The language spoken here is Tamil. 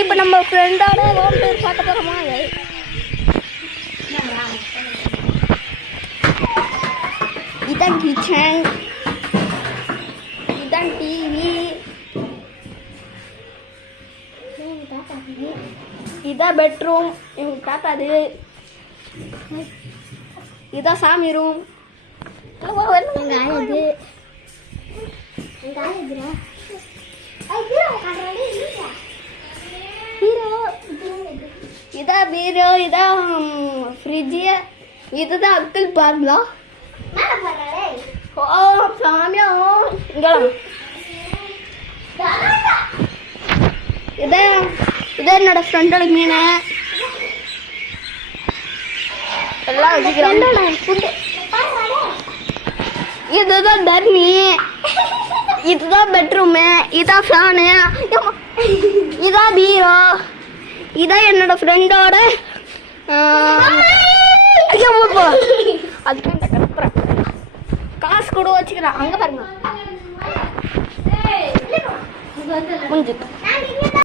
இப்போ நம்ம ஃப்ரெண்டோட ஹோம் டூர் பார்க்க போகிறோமா? இதான் கிச்சன், இதான் டிவி, இதான் பெட்ரூம், இவங்க தாத்தாது, இதான் சாமி ரூம். இதான் பீரோ, இதான் ஃப்ரிட்ஜு, இதுதான் அப்துல் பாருங்களா. ஓ சாமியா, இதான் இதான் என்னோட ஃப்ரெண்டோட மீன் எல்லாம் வச்சுக்கிறேன். இதுதான் தர்மி, இதுதான் பெட்ரூமு, இதான் ஃபேனு, இதான் பீரோ, இதான் என்னோட ஃப்ரெண்டோட அதுக்கு காசு கூட வச்சுக்கிறேன். அங்கே பாருங்க முடிஞ்சு.